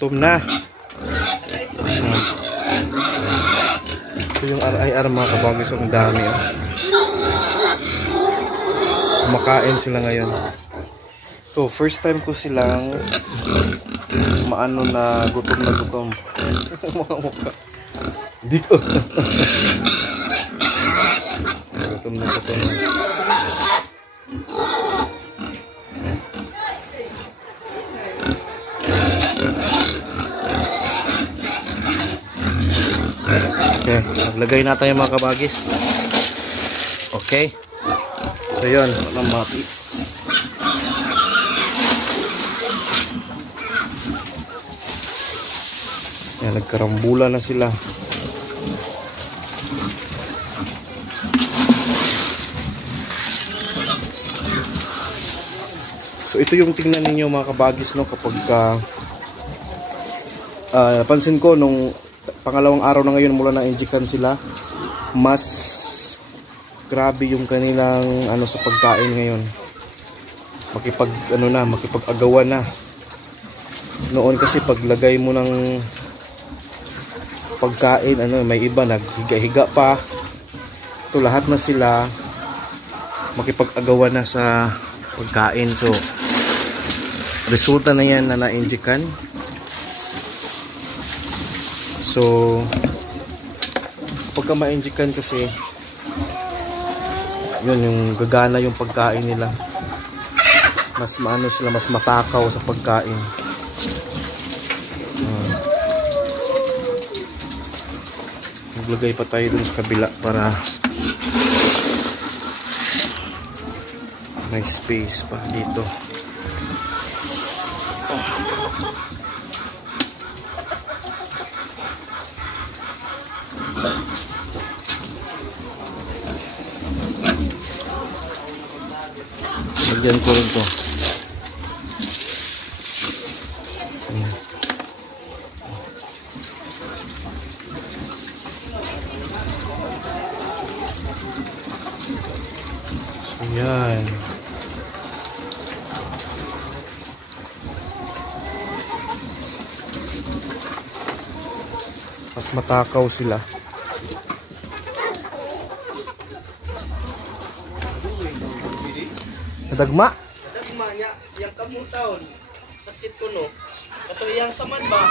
gutom na. Ito yung RIR mga kabagis, ang dami. Kumakain sila ngayon. So, first time ko silang maano na gutom na gutom. Mga mukha. Dito. Gutom na gutom. Okay, naglagay na tayo mga kabagis. Okay. So yun, walang mati. Yan, nagkarambula na sila. So ito yung tingnan ninyo mga kabagis, no, kapag napansin ko nung pangalawang araw na ngayon mula na injikan sila, mas grabe yung kanilang ano sa pagkain ngayon. Makipag-agawan na. Noon kasi paglagay mo ng pagkain, may iba naghiga-higa pa. Ito lahat na sila makipag-agawan na sa pagkain. So resulta na yan na na-injikan. So pagka ma-injikan kasi yun yung gagana yung pagkain nila, mas maano sila, mas matakaw sa pagkain. Maglagay pa tayo dun sa kabila para may space pa dito. Lagyan ko rin to. So yan. Mas matakaw sila. Nadagma? Nadagma niya, yang kamutaon, sakit ko no. Kaso yang saman ba?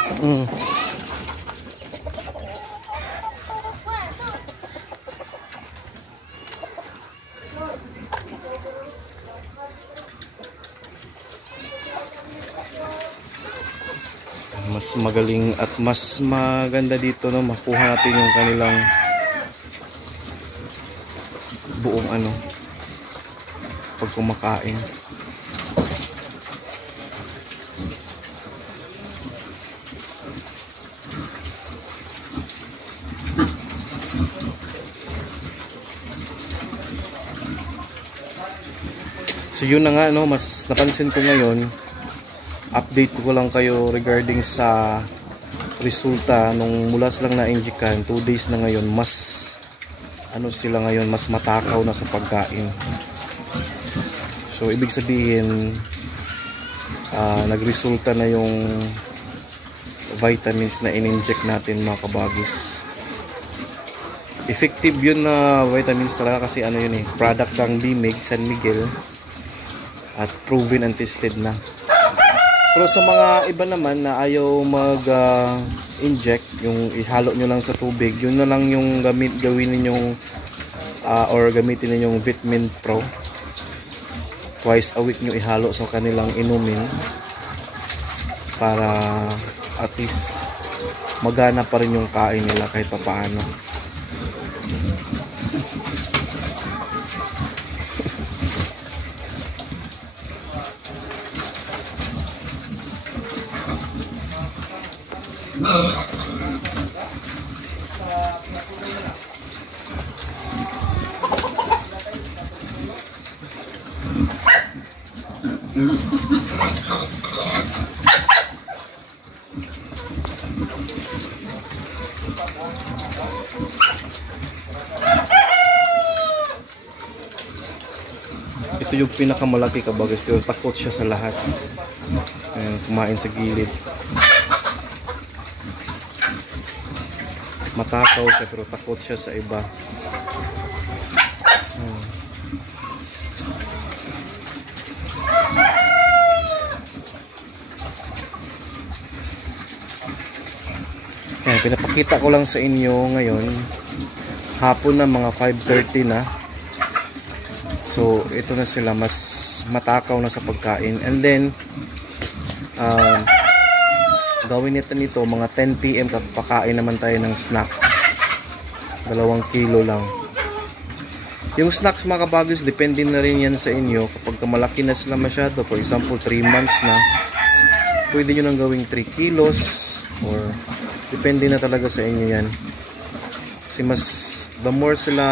Mas magaling at mas maganda dito, no, makuha natin yung kanilang buong pag kumakain. So yun na nga, no, mas napansin ko ngayon, update ko lang kayo regarding sa resulta nung mula silang na-injikan, 2 days na ngayon, mas sila ngayon, mas matakaw na sa pagkain. So ibig sabihin nagresulta na yung vitamins na in-inject natin mga kabagis. Effective yun na vitamins talaga kasi yun product ng BMIG San Miguel at proven and tested na. Pero sa mga iba naman na ayaw mag-inject, yung ihalo nyo lang sa tubig, yun na lang yung gawin ninyong or gamitin ninyong Vitamin Pro. Twice a week nyo ihalo sa kanilang inumin para at least magana pa rin yung kain nila kahit papaano. Ito yung pinakamalaki kabagis, pero takot siya sa lahat. Ayan, kumain sa gilid. matakaw siya pero takot siya sa iba. Pinapakita ko lang sa inyo ngayon, hapon na, mga 5:30 na. So ito na sila, mas matakaw na sa pagkain. And then gawin nito mga 10 PM kapakain naman tayo ng snacks. 2 kilo lang. Yung snacks mga kabagis, depende na rin yan sa inyo. Kapag malaki na sila masyado, for example 3 months na, pwede nyo nang gawing 3 kilos or depende na talaga sa inyo yan. Kasi mas, the more sila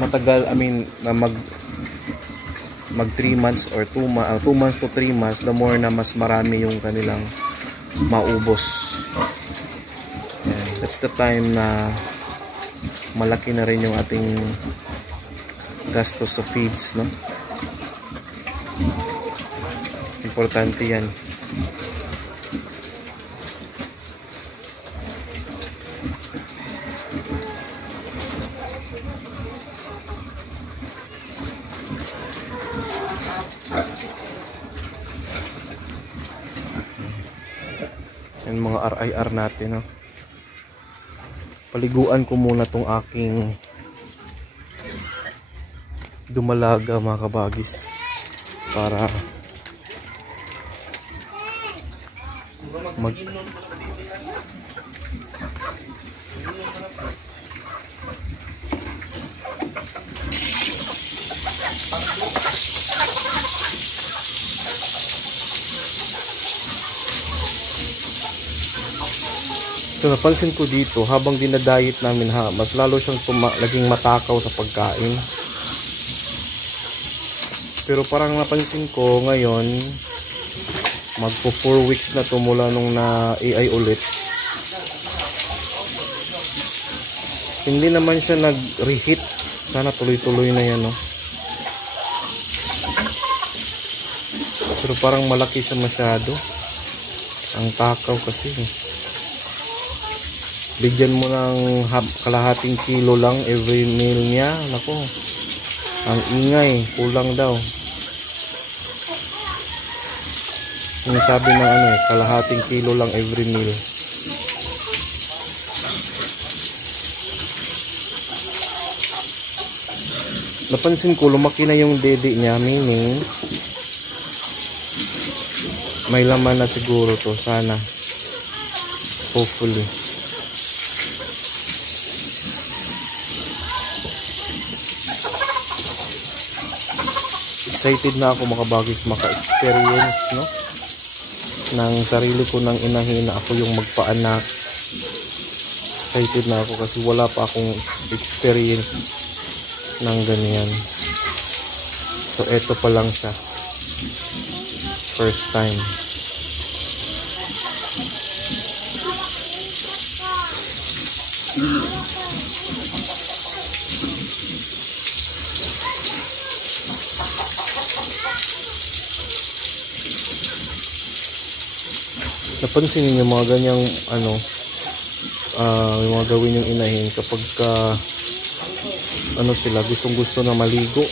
matagal, I mean, mag 3 months or 2 months to 3 months, the more na mas marami yung kanilang maubos. Yan. That's the time na malaki na rin yung ating gastos sa feeds, no? Importante yan. Yan mga RIR natin, no? Paliguan ko muna tong aking dumalaga mga kabagis para So, napansin ko dito, habang dinadayet namin mas lalo siyang naging matakaw sa pagkain. Pero parang napansin ko ngayon, magpo 4 weeks na to mula nung na-AI ulit. Hindi naman siya nag-reheat. Sana tuloy-tuloy na yan, no? Pero parang malaki siya masyado. Ang takaw kasi, bigyan mo ng kalahating kilo lang every meal niya. Nako, ang ingay, kulang daw. Yung sabi ng kalahating kilo lang every meal. Napansin ko lumaki na yung dede niya, meaning may laman na siguro to, sana, hopefully. Excited na ako makabagis, maka-experience, no, ng sarili ko ng inahin na ako yung magpaanak. Excited na ako kasi wala pa akong experience ng ganyan. So eto pa lang siya, first time. Napansin niyo mga ganyang yung mga gawin yung inahin kapag sila gustong-gusto na maligo.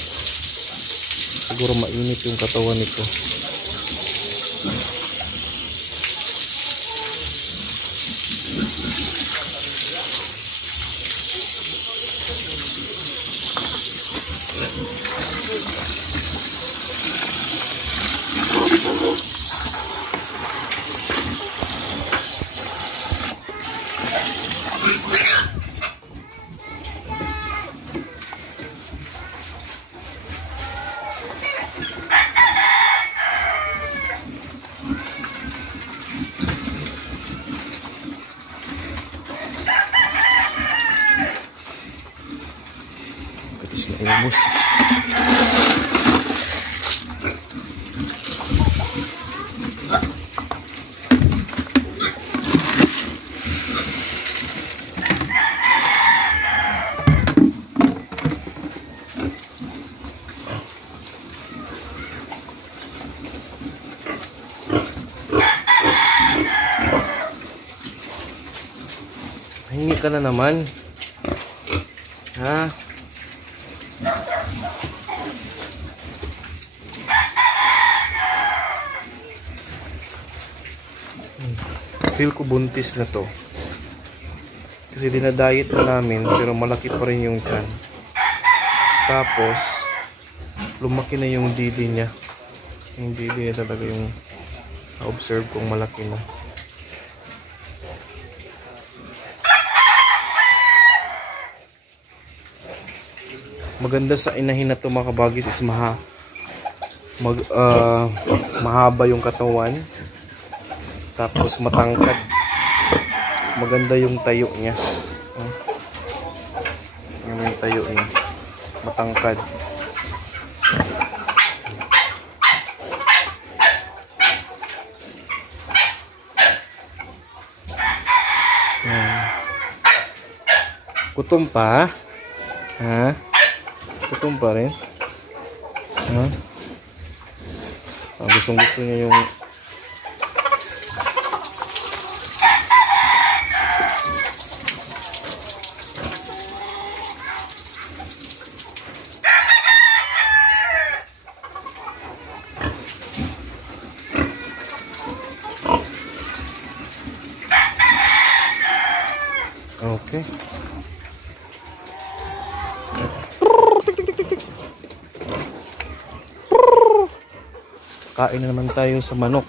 Siguro mainit yung katawan nito. Naubos. Hingi ka na naman. Ha? Feel ko buntis na to. Kasi dinadiet na namin pero malaki pa rin yung tiyan. Tapos lumaki na yung didi niya. Yung didi niya talaga yung na-observe kong malaki na. Maganda sa inahin na to mga kabagis is mahaba yung katawan. Tapos matangkad. Maganda yung tayo niya. Yung tayo niya. Matangkad. Gutom pa? Ha? Gutom pa rin? Ha? Gustong gusto niya yung okay. Kain na naman tayo sa manok.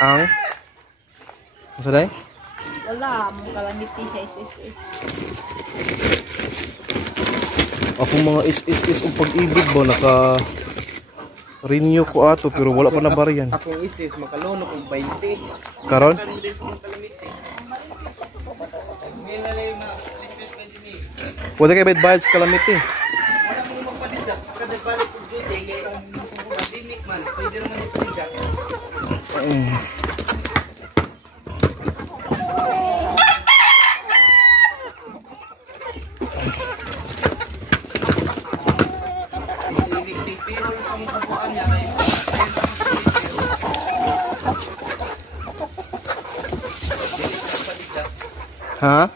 Ang? Masaday? Wala, mong kalamiti sa is. Akong mga is ang pag-ibig ba naka-renew ko ato pero wala pa na bariyan. Akong isis, makalono kong 20. Karon? Karon din sa mga kalamiti. May nalay na request 20 ni. Pwede kayo bayad sa calamity. Wala mo magpadidak. Kada balik ko duty kay pandemic man. Pwede naman ipadidak. Ha?